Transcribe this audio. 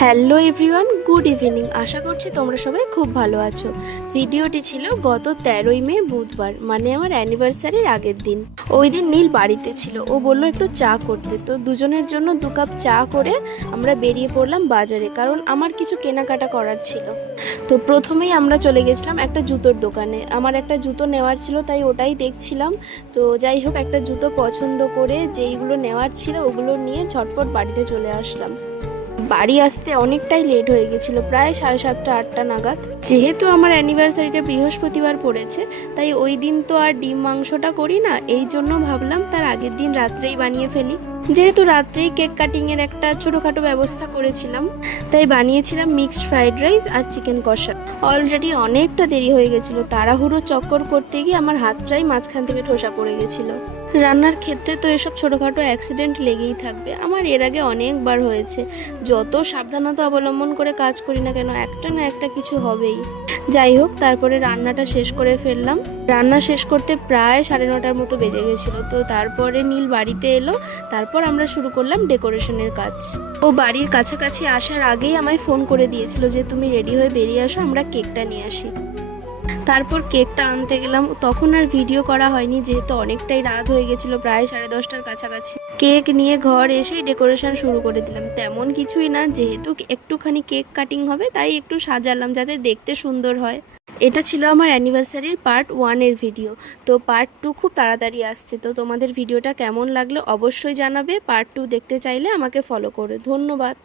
Hello everyone, good evening. আশা করছি তোমরা সবাই খুব ভালো আছো। ভিডিওটি ছিল গত 13ই মে বুধবার, মানে আমার অ্যানিভার্সারির আগের দিন। ওই দিন নীল বাড়িতে ছিল, ও বললো একটু চা করতে, তো দুজনের জন্য 2 কাপ চা করে আমরা বেরিয়ে পড়লাম বাজারে, কারণ আমার কিছু কেনাকাটা করার ছিল। তো প্রথমেই আমরা চলে গেছিলাম একটা জুতোর দোকানে। আমার একটা জুতো নেওয়ার ছিল, তাই ওটাই দেখছিলাম। তো যাই হোক, একটা জুতো পছন্দ করে যেইগুলো নেওয়ার ছিল ওগুলো নিয়ে ঝটপট বাড়িতে চলে আসলাম। বাড়ি আসতে অনেকটাই লেট হয়ে গেছিলো, প্রায় 7:30 8টা নাগাদ। যেহেতু আমার অ্যানিভার্সারিটা বৃহস্পতিবার পড়েছে, তাই ওই দিন তো আর ডিম মাংসটা করি না, এই জন্য ভাবলাম তার আগের দিন রাত্রেই বানিয়ে ফেলি। যেহেতু রাত্রেই কেক কাটিংয়ের একটা ছোটোখাটো ব্যবস্থা করেছিলাম, তাই বানিয়েছিলাম মিক্সড ফ্রাইড রাইস আর চিকেন কষা। অলরেডি অনেকটা দেরি হয়ে গেছিলো, তাড়াহুড়ো চক্কর করতে গিয়ে আমার হাতটাই মাঝখান থেকে ঠোসা পড়ে গেছিলো। রান্নার ক্ষেত্রে তো এসব ছোটোখাটো অ্যাক্সিডেন্ট লেগেই থাকবে, আমার এর আগে অনেকবার হয়েছে। যত সাবধানতা অবলম্বন করে কাজ করি না কেন, একটা না একটা কিছু হবেই। যাই হোক, তারপরে রান্নাটা শেষ করে ফেললাম। রান্না শেষ করতে প্রায় 9:30টার মতো বেজে গেছিলো। তো তারপরে নীল বাড়িতে এলো, তারপর আমরা শুরু করলাম ডেকোরেশনের কাজ। ও বাড়ির কাছাকাছি আসার আগেই আমায় ফোন করে দিয়েছিল যে তুমি রেডি হয়ে বেরিয়ে আসো, আমরা কেকটা নিয়ে আসি। তারপর কেকটা আনতে গেলাম, তখন আর ভিডিও করা হয়নি যেহেতু অনেকটাই রাত হয়ে গেছিল, প্রায় 10:30টার কাছাকাছি। কেক নিয়ে ঘর এসেই ডেকোরেশন শুরু করে দিলাম। তেমন কিছুই না, যেহেতু একটুখানি কেক কাটিং হবে তাই একটু সাজালাম যাতে দেখতে সুন্দর হয়। এটা ছিল আমার অ্যানিভার্সারির পার্ট 1 এর ভিডিও। তো পার্ট 2 খুব তাড়াতাড়ি আসছে। তো তোমাদের ভিডিওটা কেমন লাগলো অবশ্যই জানাবে। পার্ট 2 দেখতে চাইলে আমাকে ফলো করো। ধন্যবাদ।